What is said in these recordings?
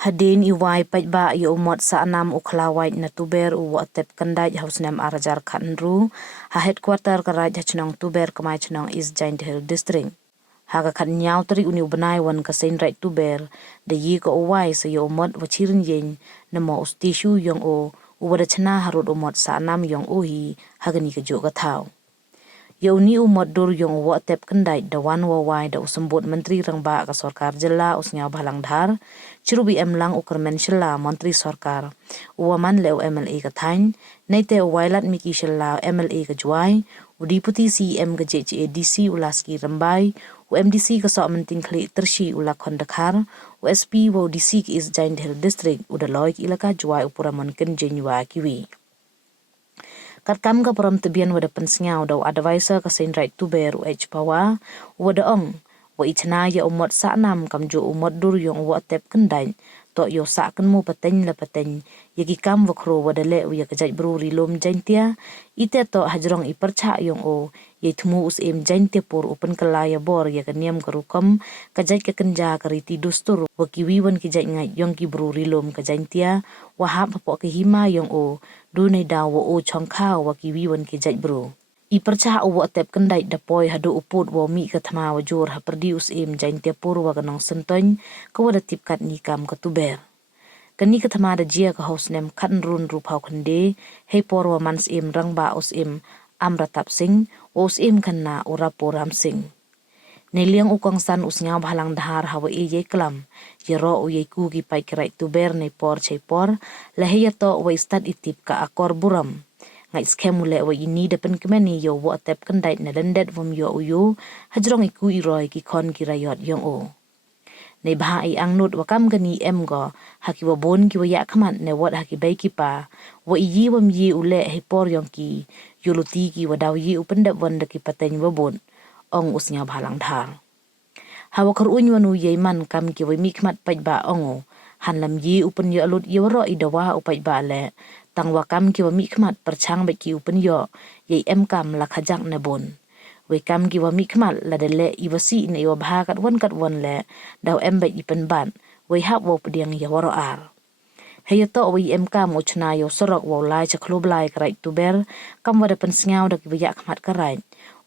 Hadin iwai pajba yo umot sa anam uklawai na tuber u watep kandaj hausnam arajar kanru ha headquarter karaj hachnong tuber kamai chnong East Giant Hill District. Haga kan nyau teri uni ubnai wan kasen right tuber de yi ko uwai sa yo umot wachirin yen na mo ustishu yong o uwada chana harut umot sa anam yong uhi hagani ke jo gathau. Yo ni umot dur yong watep kandai da wan wawai da usembut menteri rangba ka sarkar jela usnya balang dhar chirubi emlang ukermen shela menteri sarkar uwaman leu MLA ka thain naite wailat miki shela MLA ka juai u deputy CM ka JCADC ulaski rambai u MDC ka so menting khli tershi ula khondakhar u SP wo DC ki is Giant Hill District u da loik ilaka juai upuramon ken jenwa kiwi. Katkam ka param tebian wada pensngau daw advisor ka sen right to bear u pawa wada ong wa ichna ya umot sa nam kam jo umot dur yong wa tep kendai to yo sa kan mu pateng la pateng yagi kam wakro wada le u ya kajai bru rilom jaintia ite to hajrong i percha yong o ye thmu us em jaintia pur open kalaya bor ya kaniam karukam kajai ka kenja kariti dustur wa kiwiwan ki jai ngai yong ki bru rilom ka jaintia wa hap po ke hima yong o dunai da wa o chongkha wa kiwiwan ki jai bru I percah u tep kendai dapoi hadu uput wa mi kathma wa jor ha perdi us em jaintia pur wa kanong sentoin ka wada tipkat ni kam ka tuber. Kani kathma da jia ka hausnem kan run rup hau khande hei por wa mans em rangba us em amratap sing wa us em kanna ura poram sing. Neliang ukong san us ngaw bhalang dhar hawa e ye klam ye ro u ye ku ki pai kirai tuber nei por chei por la heya to wa istat itip ka akor buram. Ngai skemule wa ini depan kemeni yo wa tep kendai na lendet vom yo uyu hajrong iku iroi ki kon ki rayot yong o. Nei baha I angnut wa kam gani em go haki wa bon ki wa ya kamat ne wat haki bai ki pa wa iyi wam yi ule he por yong ki yuluti ki wa daw yi upendap wanda ki pateng wa bon ong usnya bhalang dhar. Hawa kar unywan u yeiman kam ki wa mikmat pajba ongo hanlam yi upen yo alut yawaro idawa upajba le tang wakam ki wa mikmat perchang beki upen yo ye em kam la khajak na bon we kam ki wa mikmat la dele iwasi ne yo bha kat wan le daw em bek ipen ban we hap wo pediang ya waro ar heyo to we em kam uchna yo sorok wo lai chakhlo blai krai tuber kam wada pen sngau da ki ya khamat karai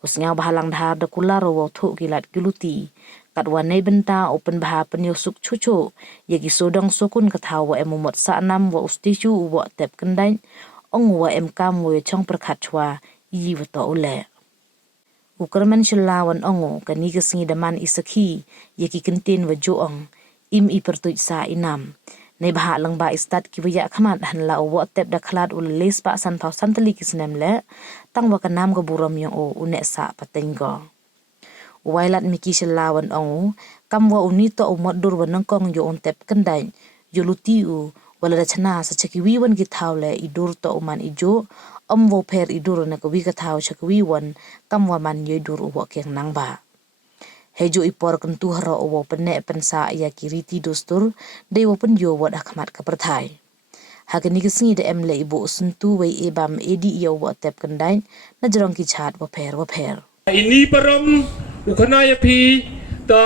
usngau bahalang dhar da kularo wo thu kilat kiluti kat wanai benta open baha penyusuk cucu yagi sodong sukun kathawa emumot sa nam wa ustishu wa tep kendai ong wa em kam wa chong perkhat chwa yi wa to ule ukermen shelawan ongo kani gesngi daman isakhi yagi kentin wa joong im I pertuj sa inam nei baha langba istat ki wa khamat hanla wa tep da khlat ul les pa san thau santali kisnem le tang wa kanam go buram yong o une sa patenggo wailat miki shelawan ongu kam wa unito umot dur wa nangkong yo ontep kendai yo lutiu wala da chana sa chakiwi wan ki thaule idur to uman ijo wo pher idur na kawi ka thau chakiwi wan kam wa man yo dur wa keng nangba hejo ipor kentu haro wo penne pensa ya kiriti dostur dei wo pen yo wa akhmat ka perthai hagani kisngi de emle ibu sentu wei ebam edi yo wa tep kendai na jrong ki chat wa pher ini param ukhanaya phi to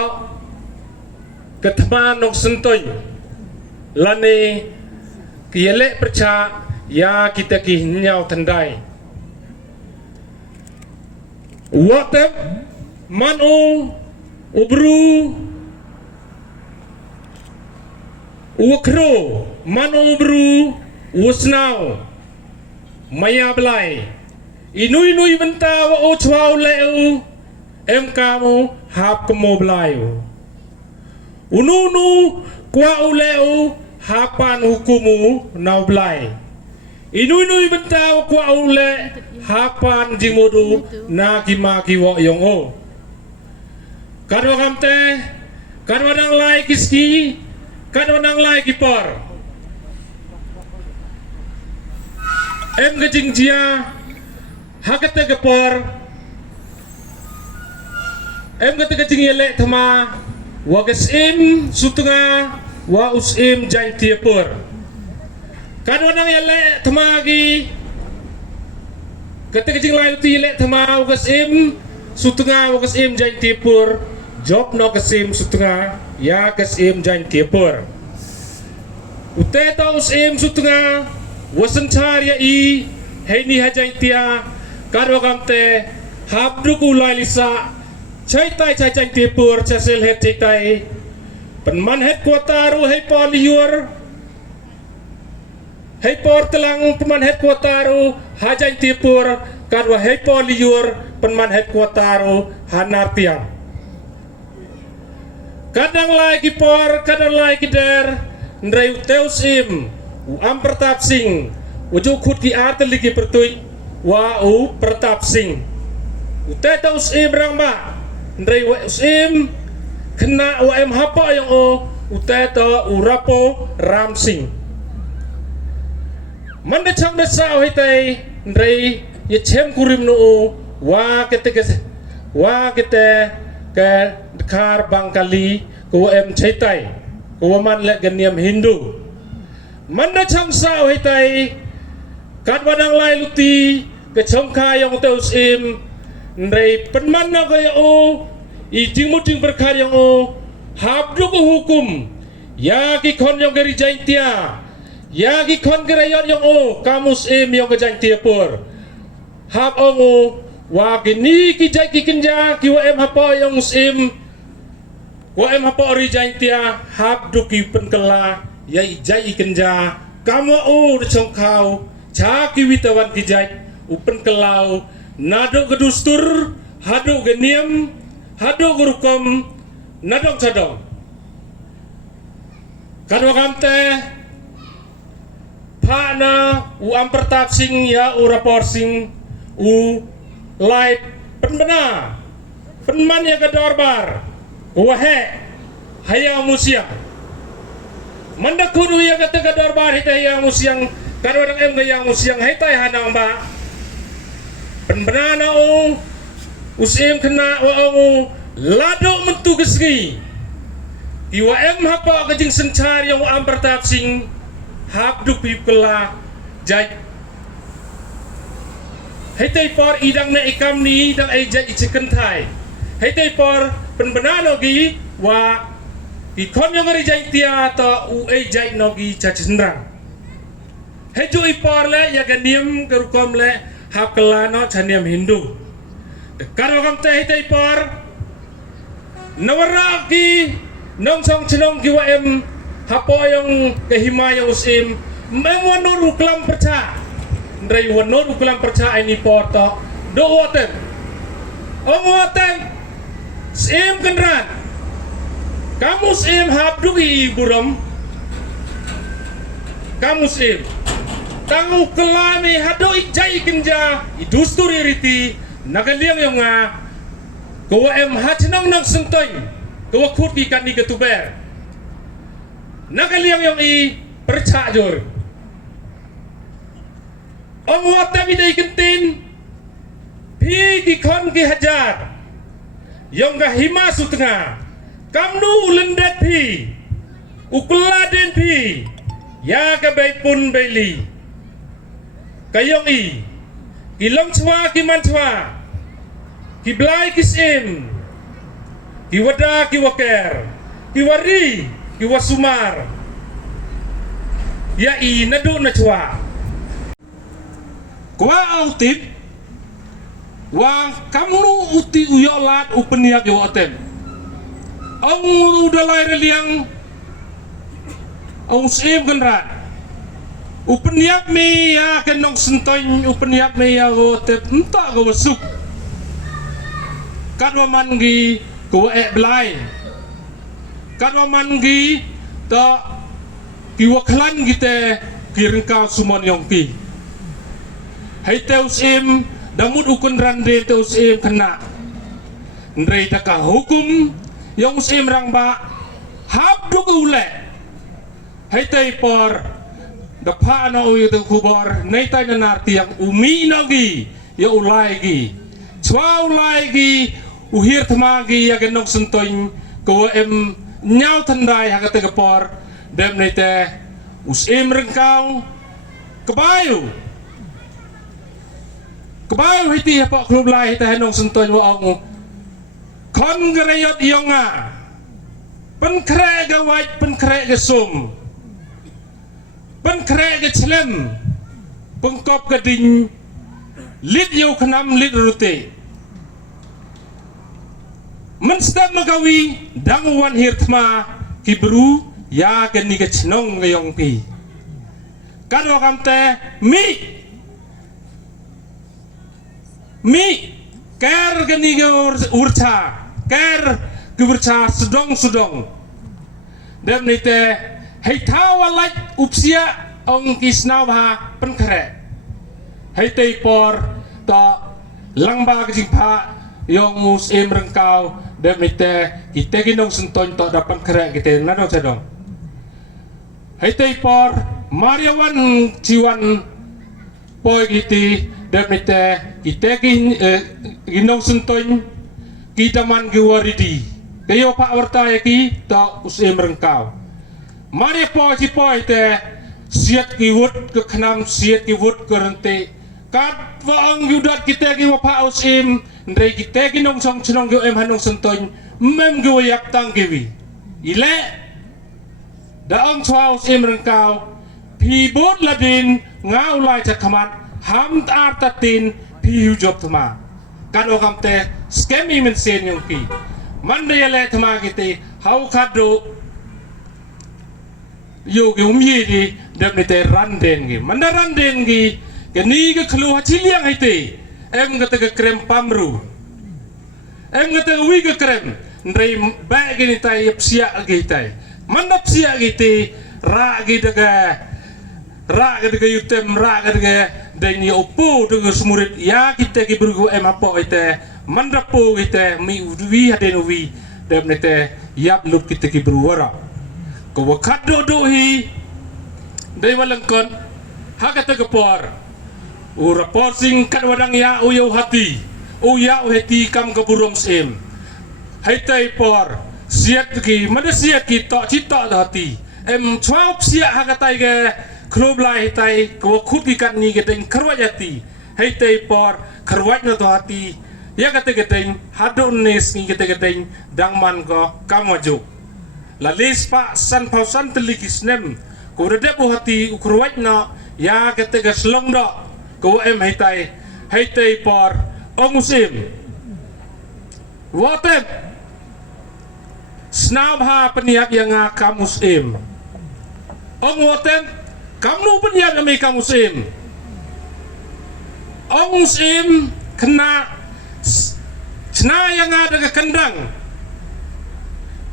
kathma nok sentoy lane kiele percha ya kita ki nyau tandai watep manu ubru ukro manu ubru usnau maya blai inui benta wa o chwau leu em kamu hap kemo blayu ununu kwa uleu hapan hukumu nau blai inui benta kwa ule hapan jimodu na kimaki wa yong o kadwa kamte kadwa nang lai kiski kadwa nang lai kipor em gejingjia hakete kepor em kete kejingiele thama wa kesim sutunga wa usim jaintiepur kadwa nang yele thama gi kete kejing lai uti yele thama wa kesim sutunga wa kesim jaintiepur job no kesim sutunga ya kesim jaintiepur Uteta usim sutunga wasan charya I heni hajai tia kadwa kamte habduk ulai lisa caitai cacai tipur casel het caitai penman het kuataru hei poliur hei por telang penman het kuataru hajai tipur kadwa hei poliur penman het kuataru hanar tiang kadang lagi por kadang lagi der ndrai uteus im am Pertap Singh ujuk khut ki art ligi pertui wa u Pertap Singh uteta us im rang ba ndrai wa us im kena wa em hapa yang o uteta urapo Ram Singh manda chang desa hitai ndrai ye chem kurim no wa kete ke khar bangkali ko em chaitai Kuwaman le geniam Hindu manda chang sao hitai kat badang lai luti ke chongka yang teus im ndai penman na kaya o I ting berkar yang o habdu ko hukum ya ki kon yang geri jaintia ya ki kon gerayot yang o kamus im yang ke jaintia pur hab o wa gini ki jai ki kenja ki wa em hapa yang muslim wa em hapa ori jaintia habdu ki penkela ya jai kenja kamu o chong kau cha ki witawan ki jai upen kelau nado gedustur hadu geniam hadu gurukom nadong sadong kadwa kamte pana u am Pertap Singh ya u Rapor Singh u light penbena penman ya kedorbar wahe hayang musiang mandakunu ya kata kedorbar hita hayang musiang kadang em hayang musiang hitai hanang ba penbena na o usim kena wa o lado mentu gesgi iwa em hapa kajing sencar yang am Pertap Singh habdu pipela jai hitai por idang na ikam ni dang ai jai chicken thai hitai por penbena nogi wa ikon yang ri jai tia ta u ai jai nogi chachindrang hejo ipor le ya ganiam kerukom le hakla no chaniam Hindu karo kam te hitai por nawara ki nong song chinong ki wa em hapo yang kehimaya usim memwanur uklam perca ndrai wanur uklam perca ini porto do waten sim kenran kamu sim habdu I buram kamu sim tangu kelami hado ijai kenja idusturi riti nagaliang yang nga kawa em hachinong nang sentoy kawa khut ki kan ni ketuber nagaliang yang I perca jor om wata bidai kentin pi ki kon ki hajar yang ga hima sutengah kamnu ulendet pi ukuladen pi ya ka bay pun bayli kayong I kilong chwa ki man chwa ki blai kisim ki wada ki waker ki wari ki wasumar ya I nadu na chwa kwa autip wa kamu uti uyolat upeniak yo oten ang udalay reliang ang sim genrat upeniak me ya kenong sentoy upeniak me ya oten entah go wasuk kadwa mangi ko blai kadwa mangi ta kiwaklan gite kirengkau sumon yongki hai teus im damut ukun rande teus im kena ndrei taka hukum yang usim rang ba habdu ule hai tei por dapha na uy tu kubor nei tai na narti yang umi nogi ya ulai gi chwa ulai gi uhir thmagi ya genok sentoin ko em nyau thandai ha ka por dem nei te usim rengkau kebayu hiti apa klub lai hita henong sentoin wa ong kon gerayot iyonga pen kre ga wait pen kre ga sum ban krek ke chlem pengkop ke ding lit yu khnam lit rute man stam magawi dangwan hirtma kibru ya ke ni ke chnong ngayong pi karo kamte mi ker ke ni ke urcha ker ke urcha sudong dem nite hei tawalaj upsia ong kisnaw ha penkre hei tei por ta langba kejingpa yong musim rengkau dem nite kita ginong senton to dapat kre kita nado sedong hei tei por mariawan ciwan poi giti dem nite kita ginong senton kita man giwaridi kayo pak warta ki ta usim rengkau mari po si po te siat ki wut ke khnam siat ki wut ke rente kat waang yudat kita ki wapa usim ndrei kita ki nong song chnong yo em hanong sentoin mem go yak tang kiwi ile da ong chwa usim rengkau pi bot ladin ngau lai cha khamat ham tar tatin pi hu job thma kan okam te skemi men sen yong ki mandele thma kiti hau khado yo ge umye di dem te randen gi manda randen gi ke ni ge khlu hachiliang haite em ge te krem pamru em ge te wi ge krem ndrei ba ge ni tai psia ge tai manda psia ge te ra ge de yutem ra ge de deni opo de smurit ya kita ge burgu em apo ite manda po ite mi udwi haden wi dem te yap lut kita ge burwara ko wakat do hi dei walangkon hakata kepor u rapor sing kat wadang ya u yo hati u ya u hati kam ke burung sim hai tai por siat ki mada siat ki to cita hati em 12 sia hakatai ge klub lai tai ko khut ki kat ni ge ding kharwajati hai tai por kharwaj na to hati ya kate ge ding hadun nes ni ge ding dangman ko kamaju la lis pa san pausan telikis nem ko rede po hati ukruwaj na ya kate ge slong do ko em hai tai por ongusim wotem snabha peniap yang kamusim ong wotem kamu peniap yang kamusim ongusim kena cna yang ada ke kendang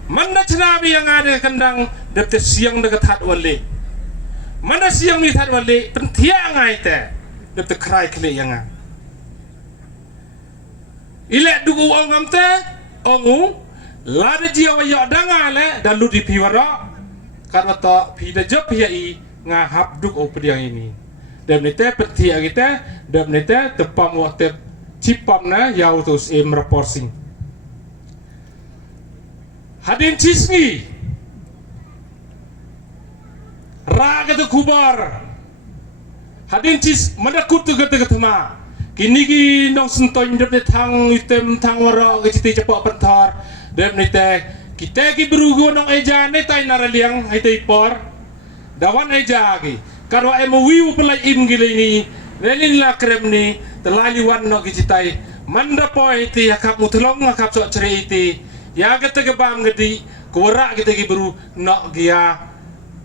mana cna yang ada ke kendang dapet siang dekat hat wale mana siang mi hat wale pentia ngai te dapet kerai kele yang ilek dugu ongam te ongu lada jiwa yo danga le dalu di piwara karena to pida job yai ngahap duk opediang ini dem nete pentia kita dem nete tepam waktu cipam na yau tus reporting hadin cisngi raga tu kubar hadin cis madakut tu kata ma kini ki nong sentoin dep tang item tang wara ke citi cepak pentar dem nite kita ki berugo nong eja ne tai naraliang hai tai por dawan eja ki karo emo wiu pelai im gile ni nelin la krem ni telali wan no ki citai manda poi ti akap mutlong akap so ceriti ya kata ke bam gedi kora kita ki beru no gia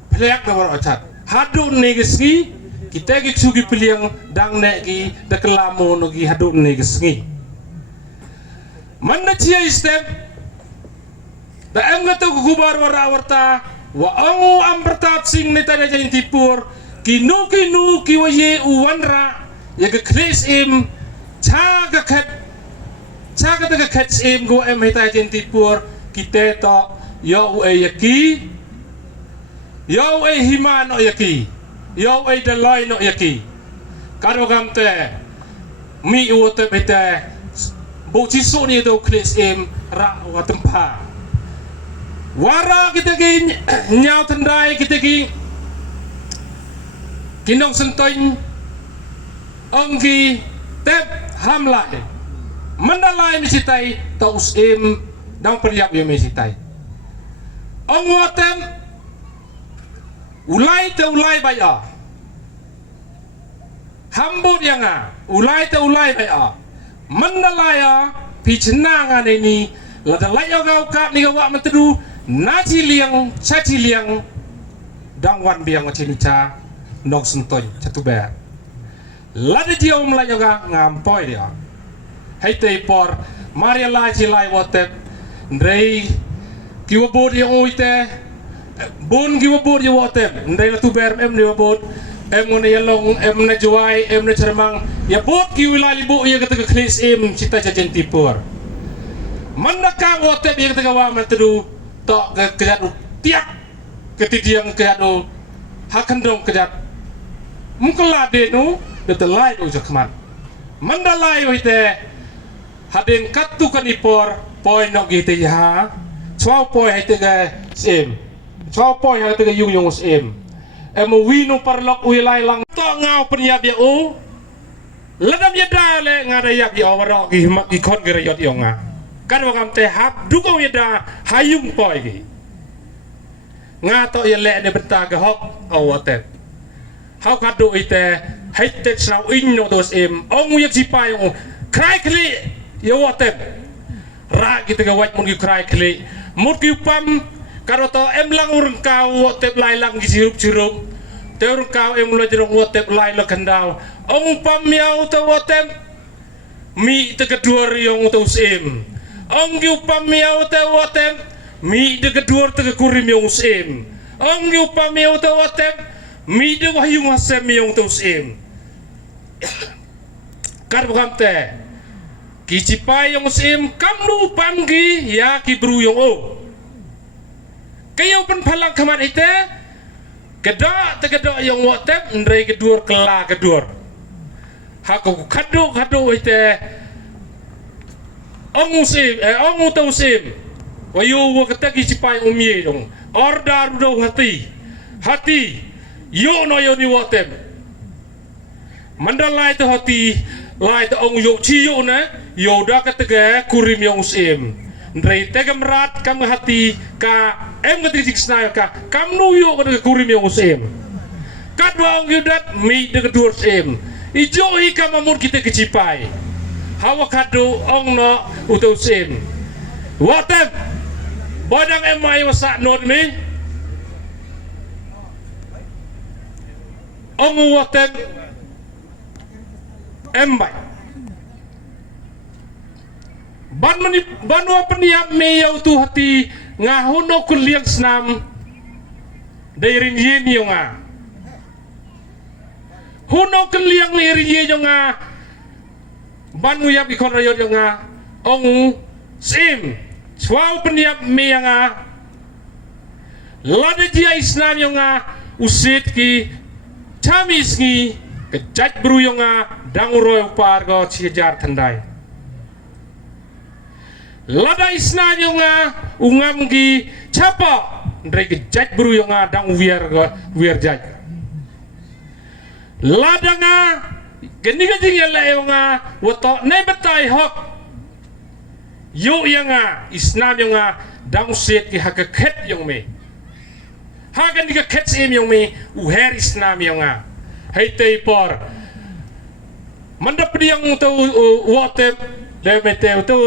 plek na wara chat hadun ne geski kita ki sugi piliang dang nek ki da kelamo no ki hadun ne geski manda cia step da em ngata gubar wara warta wa angu ampertat sing ne tanya jain tipur kinu ki waye uwanra ya ke kris im cha ka khat im go em hita jain tipur kita to yo e yaki yo e himan no yaki yo e dalai no yaki karo gamte mi uote bete bo chisu ni do kris im ra wa tempa wara kita ki nyau tendai kita ki kinong sentoin ongki tep hamlai mandalai misitai taus im dang periap yo misitai ong wotem ulai te ulai baya hambut yang ulai te ulai baya mandalaya picenangan ini ladalai agau kap ni gawak mentedu naci liang caci liang dangwan biang macinica nok sentoy catu ber lada dia umlai aga ngampoi dia hai te por maria lai ci lai wotep ndrei kiwabod yang oite bon kiwabod yang wotep ndrei latu ber em ni wabod em ngone yalong em na juai em na cermang ya bot kiwilai libu ya kata klis em cita jajan tipur mandaka wotep ya kata gawa mentedu tok kejat tiak ketidiang kejat hakandong kejat mukela denu detelai do jakman mandalai oite hadeng katu kanipor poi nok gite ya chwa poi haite ga sem chwa poi haite ga yung sem emo winu parlok wilai lang to ngau penyap ya o ladam ya dale ngada yak ya warok gi mak gi kon gere yot yonga kan wakam te hap duko ya da hayung poi gi ngato ya le ne benta ga hok awotet hau kadu ite haite snau inno dos em ong yak sipai ong krai kli ya wotet ra kita ga wait mun gi krai kli mut gi pam karo to em lang urang kau wotet lai lang gi sirup te urang kau em lo jerong wotet lai lo kendal ong pam miau to wotet mi te kedua riong to em ong gi pam miau te wotet mi de kedua te kurim yong em ong gi pam miau te wotet mi de wahyu ngasem yong to em kar bukam te kicipai yong em kamnu panggi ya ki bru yong o kayo pen palang kamat ite kedok te kedok yang wotep ndrei kedur kela kedur haku kado ite ongu tau sim wayu wa kata kicipai umie dong order do hati yo no yo ni wotep mandalai to hati lai to ongu yo chi yo na yo da kata kurim yang sim ndrei tegam rat kam hati ka em ga titik snai ka kam nu yo ka kurim yang usem kadwa ong yudat mi de dur sem ijo hi kam amur kita kecipai hawa kadu ong no utu sem watem badang em mai wasak not mi ong watem em mai banwa peniap me yau tu hati ngahono kuliang senam dairin yin yonga hono kuliang lirin yin yonga banu yap ikon rayot yonga ong sim swau peniap me yonga lada dia islam yonga usit ki chamis ngi kejat bru yonga danguroy upar go cijar tandai lada isna yonga ungam gi chapa ndre gi jaj bru yonga dang wier jaj lada nga geni ga jing yalla yonga woto ne betai hok yo yonga isna yonga dang set gi hakaket yong me hagan gi ket sim yong me uher isna yonga hai tei por mandap diang tu wote de mete tu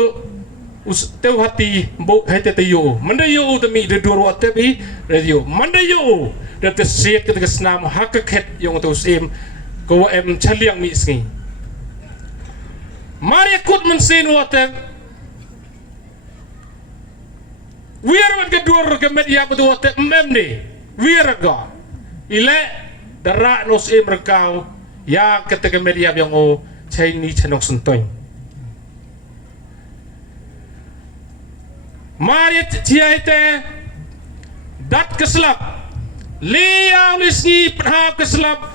teu hati bo hete te yo manda yo te mi de dur wa te bi radio manda yo de te set ke snam hakaket yong to sim ko em chaliang mi sngi mari kut men sin wa te wir wat ke dur ke media betu wa te mem ni wir ga ile dara no sim rekau ya ke media yang o Chinese chanok suntoy Marit tiaite dat keslap liau lisni perhap keslap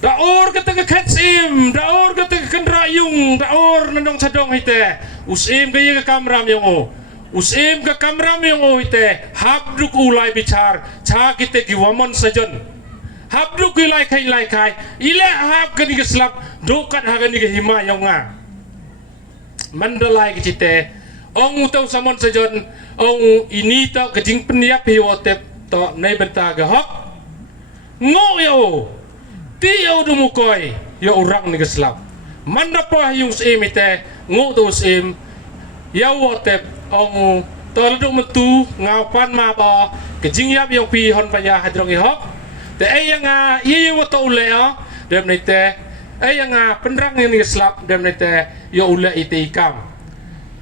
da or kata ketsim da or kata kendrayung da or nandong sadong ite usim ke kamram yang o usim ke kamram yang o ite habduk ulai bicar cha kite giwamon sajon habduk ulai kai ile hab ke keslap dokat hagan ke hima yang nga mandalai ke cite ong tau samon sajon ong ini to kejing peniap hiwotep to nai benta ga hok ngok yo ti yo dumukoi yo orang ni keslap mandapa yung sim ite ngok tu sim ya wotep ong toldu metu ngapan ma ba kejing yap yung pi hon paya hadrong ihok te yang ye woto ule ya dem nite yang penrang ni keslap dem nite yo ule ite ikam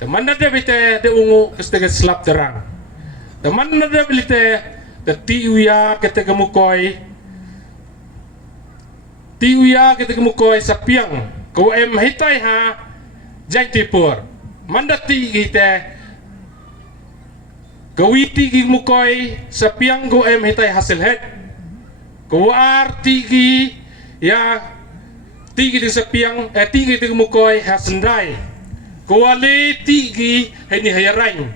teman ada bite de ungu kestege slap terang teman ada bite de tiuya ketege mukoi sapiang ko em hitai ha jaitipur mandati gite gawiti gi mukoi sapiang ko em hitai hasil het ko arti gi ya tigi di sapiang tigi di mukoi hasendai ko ale tigi heni hayarain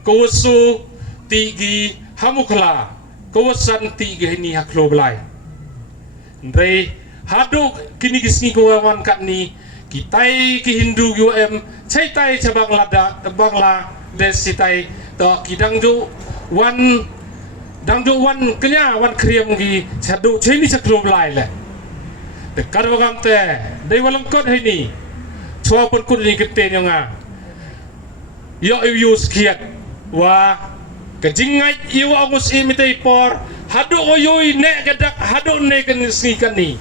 ko su tigi hamukla ko san tigi heni hakloblai ndrei haduk kini kisni ko awan kat ni kitai ki Hindu yo em chaitai cabang lada bangla desitai to kidang jo wan kenya wan kriam gi chadu chini chaklo blai le de karwagam te dei walang kot hini chwa pon kun ni kete nga yo yu skiat wa kejingai yu angus imitai por hadu oyoi ne gadak hadu ne kan snikan ni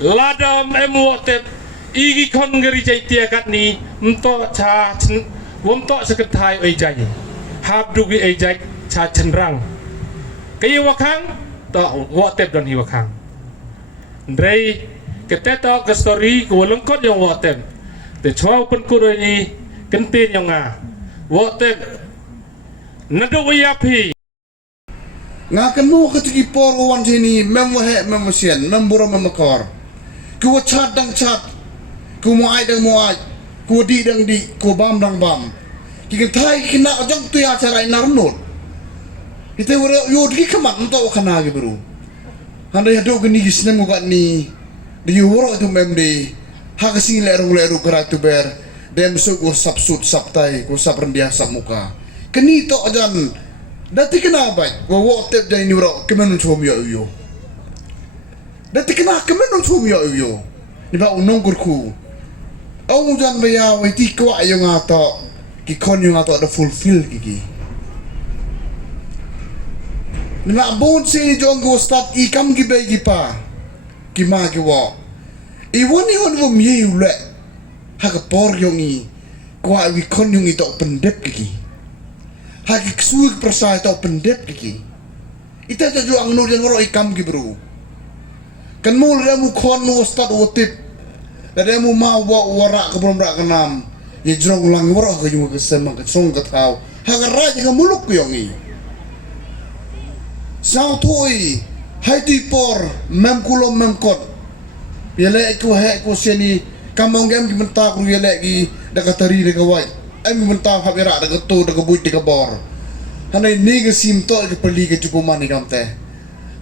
ladam emotep igi kon ngeri jai tiakat ni mto cha womto seketai oi jai habdu gi oi jai cha cenrang kayu wakang to wotep don hi wakang ndrei keteto ke story ko lengkot yang wotep te chwa pun ku ni kentin yang wotep nado yapi ngakan mo ketiki por wan sini memwahe memesian memburo memakor ku chat dang chat ku mo ai dang mo ai ku di dang di ku bam dang bam ki thai kina jang tu ya cara narnut ite wore yo di kaman to kana ge bro hande hado gni gisne mo ni di woro tu memde ha kasing leru kara tu ber dem su ku sapsut saptai ku saprendia samuka keni to ajan dati kenapa wo tep dai ni woro kemen chom yo dati kena kemen chom yo ni ba unong kurku au jan baya we ti kwa yo ngato ki kon yo ngato da fulfill ki ni ma bon se jong go start I kam ki be ki pa ki ma ki wo I woni wo mi yu le ha ka por yo ni kwa wi kon yo ngi to pendep ki hagi ksuig persai tau pendep ki ita ta juang no yang ro ikam ki bro kan mul remu kon no start otip remu ma wa wara ke brom ra kanam ye jrong lang wara ke ju ke sema ke song ke tau haga ra ke muluk yongi sao thôi hai ti por mem kulo mem kot yele ku he ku seni kamong gem ki menta ku yele ki dakatari de kawai em mentah habira da to da buit de bor hanai ni ge sim to ke perli ke cukuman ni kamte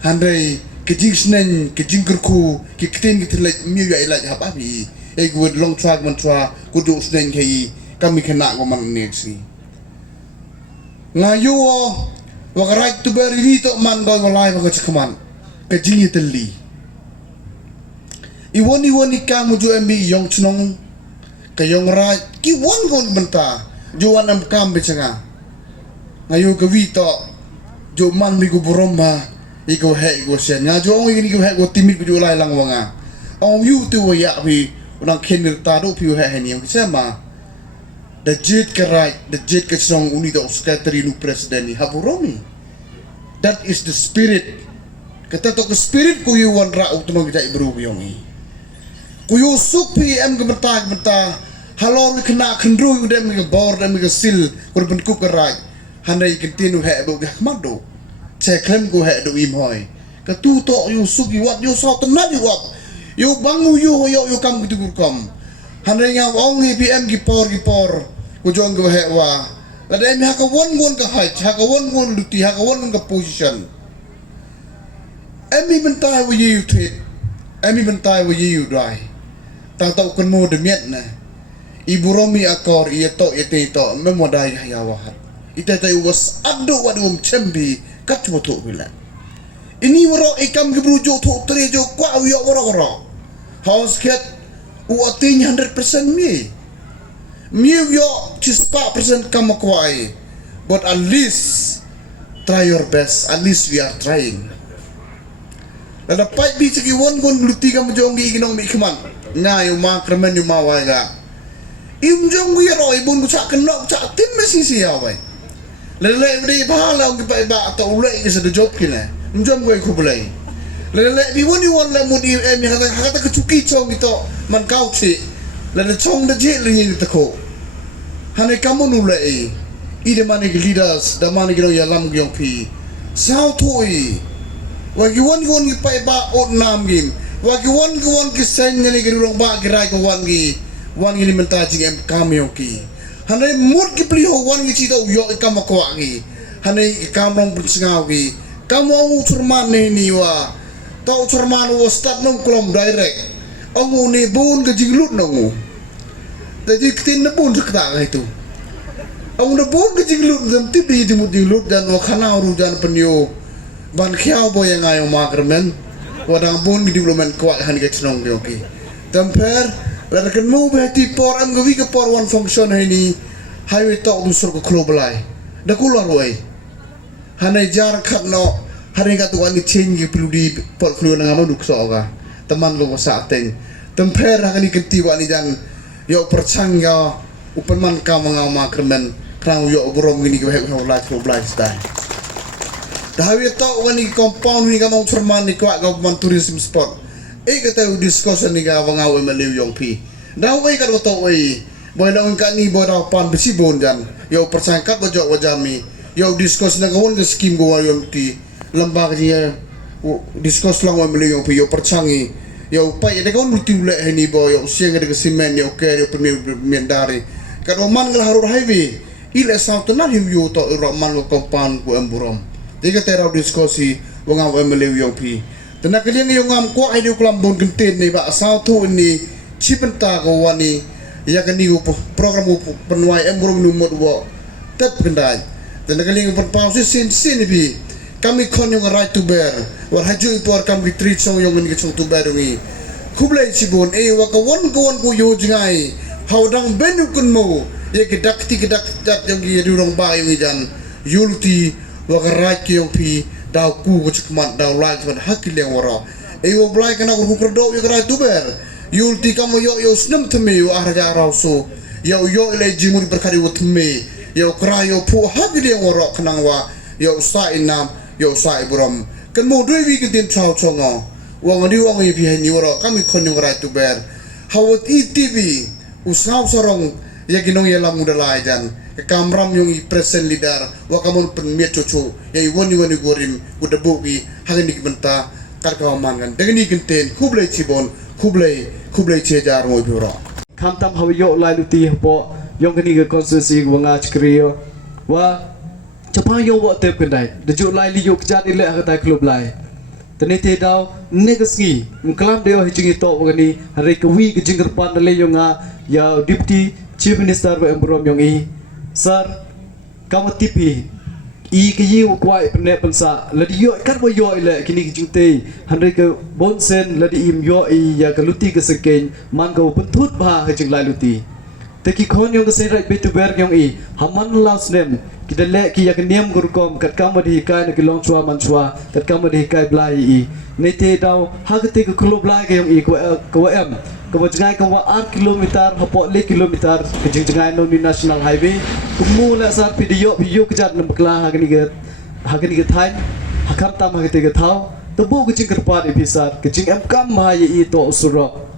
handai ke jingsnen ke jingkurku ke kten ke tele mi ya ila ha babi e good long track mantra ku du snen ke kami kena ko man ni si ngayu wa garai tu beri ni to man go lai ma ke cukuman ke jingi teli I woni kamu ju embi yong chnong kayong rai ki won gon benta juan am kam becanga ngayu ke vito jo man mi go boromba I go he go sen nga jo ngi ni go he go timit go lai lang wanga ong yu tu ya bi unang kenir ta do pi he ni sema the jet ke right the jet ke song uni do secretary nu president ni haboromi that is the spirit kata to ke spirit ku yu wan ra utno kita ibru yongi ku yu supi em ke benta halor wi kena kendru dem ke bor dem ke sil kur benku ke raj handai ketinu he do gak mado che klem ku he do imhoi ke tu to yu sugi wat yu so tenat yu wat yu bangu yu kam gitu kom handai nga ong ni pm ki por ku jong ke he wa la dem ha ka won ke height ha ka won luti ha ka won ke position emi bentai wi yu treat emi bentai wi yu dai tang tau kun mo de miet na Ibu Romi akor ia to memodai hayawahat ita tai was adu wadum cembi kat motu bila Ini waro ikam ke brujo tu trejo kwa uyo waro. House cat uatinya 100% mi. Mi yo just 4% kam kwai. But at least try your best. At least we are trying. Lada pai bi ciki won gon luti kam jongi ignong mi keman. Nya yu ma kremen yu ma wai ga. Im jong wi ro ibun bucak kenok bucak tim mesi sia wai. Lele beri bahala ngi pai ba atau ulai ke sada job kina. Njom gue ku bulai. Lele bi woni won le mudi em kata kecuki chong itu man kau si. Lele chong de je ringi tako. Hane kamu nulai. Ide mani ke leaders da mani ke ya lam gyong pi. Sao toi. Wagi won ngi pai ba ot nam gin. Wagi won ke sen ni ke rong ba gerai ko wan gi ni mentaji em kam yong ki. Hane mut ki pli ho wan gi chito yo ikam ko gi. Hane ikam rong bersengau gi. Kamu au cerman ni wa. Tau cerman wa start nong kolom direct. Angu ni bun ke jinglut nongu. Jadi ketin na bun sekta itu. Angu na bun ke jinglut dan tibi dimut jinglut dan wa kana ru dan penyo. Ban khiao boy yang ayo makrmen. Wadang bun di development kuat han ke chnong de oki. Temper la kan mu be ti por am gawi ke por one function ni. Highway tok du sur ko klobelai. Da kulor wai. Hanai jar khat no hari katu ani change perlu di portfolio nang amanu kso ga teman lo sa teng temper hakani kenti wa ni jan yo percangga uperman ka manga makrmen krang yo borom gini ke ho la ko blai sta dahawi to wani compound ni ka mong cerman ni kwa government tourism spot kata discussion ni ka wanga we maliw yong pi daw we ka to we boy la ka ni boy ra pan besi bon jan yo percangkat bojo wajami yo discuss na kawon ke scheme go wayon ti lambak dia discuss lang wam yo yo percangi yo pa ya de kawon multi ule ni bo yo siang de semen yo ke yo mendari kan oman ngel harur highway ile sa to na him yo to roman ko compound ko emburom diga tera diskusi wanga wam yo pi tenak liang yo ngam ko ai de klambon genten ni ba sa to ni chipenta ko wani ya kan ni program penuai emburom ni mod wo tet kendai dan kali berpausi sin bi kami kon yung right to bear war haju ipor kami treat song yung ni song to bear ni kublai sibon wa ka won ko yo jingai haudang benu kun mo ye gedak jat yung gi durong ba yung jan yulti wa ka right ki yung pi daw ku ko chikman daw like man hakil yang wara wa blai kana ko kurdo yung right to bear yulti kamo yo snem teme yo ahra rauso yo ile jimuri berkari wo teme yo krayo pu hagde ngoro knangwa yo sa inam yo sa ibrom kan mo doi wi kitin chao chongo wang di wang yi pi ni woro kami khonyong right to bear hawat itv usaw sorong ya ginong yelam mudalai jan kamram yung present leader wa kamon pen me chocho ya woni gorim udabu bi hagni kibenta karkaman kan degni kinten kublai chibon kublai chejar mo biro kamtam hawiyo lai luti po yang kini ke konstitusi wanga chkriyo wa chapa yo wa tep kendai de ju lai li yo kjat ile ha ta klub lai tani te daw negasgi mklam deo hijingi to wani hari kawi ke jingger pan le yo nga ya deputy chief minister wa embrom yong i sir kamatipi i ke yi kwai pne pensa la di yo kat bo yo ile kini ke jingte hari ke bonsen la di im yo i ya ke luti ke seken man ko pentut ba hijing lai luti Teki kon yung kasi right bit to bear yung haman laus nem kita le ki yak niam gurkom kat kama di hikai na kilong chua manchua kat kama di hikai blai nete daw hagte ko club blai yung ko em ko jangai ko 8 kilometer hapo 5 kilometer ke jangai no ni national highway kumula sa video kejat nam kla hagni ke thain hakam tam hagte ke thau tabo ke jing kerpat episar ke jing em kam ma to usuro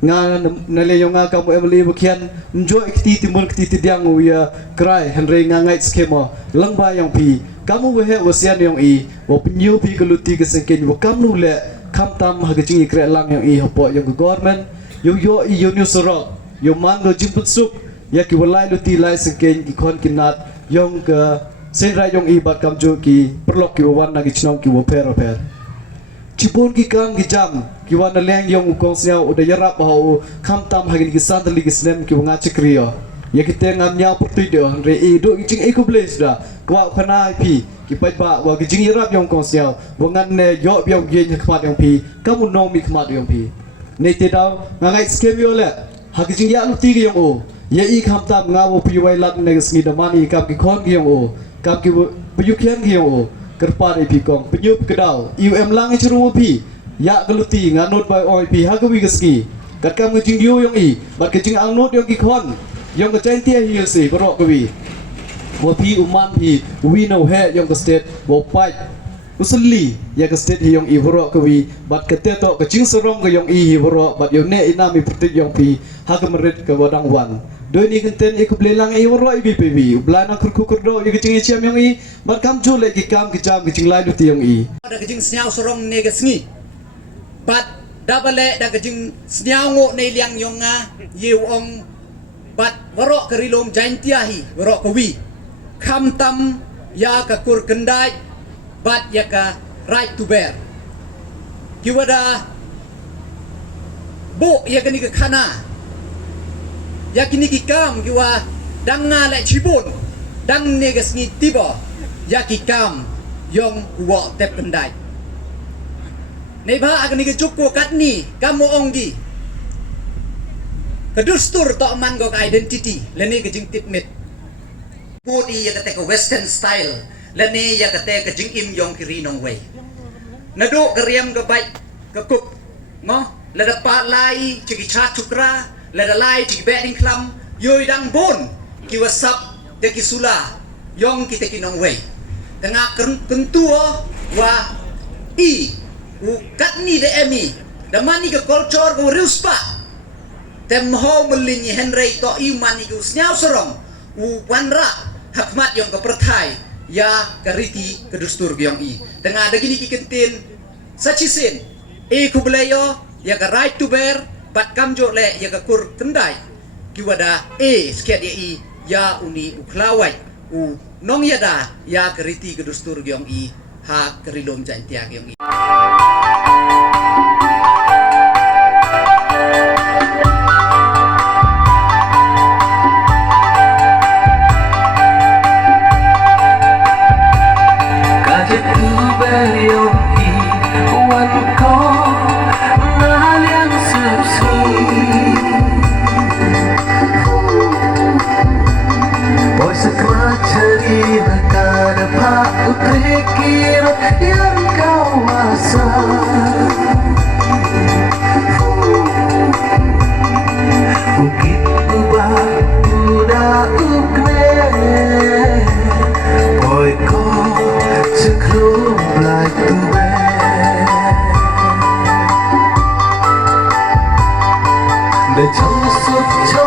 nga nale yung nga kamu emli bukian enjoy kiti timun kiti tidiang uya cry henry nga ngai skema lang ba yung pi kamu wehe wasian yung wa penyu pi keluti kesengken wa kamu le kam tam hagajing ikre lang yung hopo yung government yung yo new sorok yung mango jimput sup ya ki walai luti lai sengken ki kon kinat yung ke senra yung bat kam jo ki perlok ki wan na ki chnong ki wo per Cipun ki kang ki jam ki wana leng yong kong sia udah yarap bahau kam tam hagin ki sandali ki snem ki wanga chikriyo ya kita ngamnya pertido re do jing iko blaze da kwa khana pi ki pai ba wa jing irap yong kong siao wa ngan ne yo byong yin khmat yong pi kamu nong mi khmat yong pi nei te dau ngai skem yo le ha jing ya lu ti ge yong o ye I kham tam nga wo pi wai lat ne sngi da mani kam ki khon ge yong o kam ki pyu khian ge yong o kerpa ne pi kong penyup kedau lang chru pi ya geluti nganut bai oi pi ha ga wi geski kat kam jing yo yong I bat ke jing ang not yong ki khon yong ka chen tia hi si bro ko wi wa pi uman pi wi no he yong ka state wo pai usli ya ka state hi yong I bro ko wi bat ka te to ka jing sorong ka yong I hi bro bat yong ne ina mi pratik yong pi ha ka merit ka wadang wan doi ni kenten ik blelang I bro I bi pi bi blana kur kur do yong jing chiam yong I bat kam ju le ki kam ki jam ki jing lai du ti yong I ada kejing senyau sorong ne ke sengi bat dabale da kejing senyau ngo ne liang yonga yu ong bat warok kerilom jaintiahi warok kawi kham tam ya ka kur kendai bat ya ka right to bear kiwada bo ya kini ke khana ya kini ki kam kiwa danga le chibun dang ne ke sengi tiba ya ki kam yong wo tep kendai nei ba agni ke cukup kat ni kamu onggi kedustur to man go identity lene ke jing tipmet body ya kate ke western style lene ya kate ke jing im yong kiri nong way nadu keriam ke baik ke kup mo lada pa lai chiki cha chukra lada lai chiki betting klam yoi dang bon ki wasap de ki sula yong kite ki nong way tengah kentua wa I u katni de emi da mani ke culture go ruspa tem ho melinyi henry to I mani ku snyau sorong u wanra hakmat yong ke perthai ya kariti kedustur gyong I tengah ada gini ki kentin sachisin ku belayo ya ka right to bear bat kamjo le ya ka kur kendai ki wada sket ya I ya uni uklawai u nong yada ya keriti kedustur gyong I ha kerilom jantia gyong I yang kau rasa bukit ubah udah ukne boy ko seklum like to be de trong suốt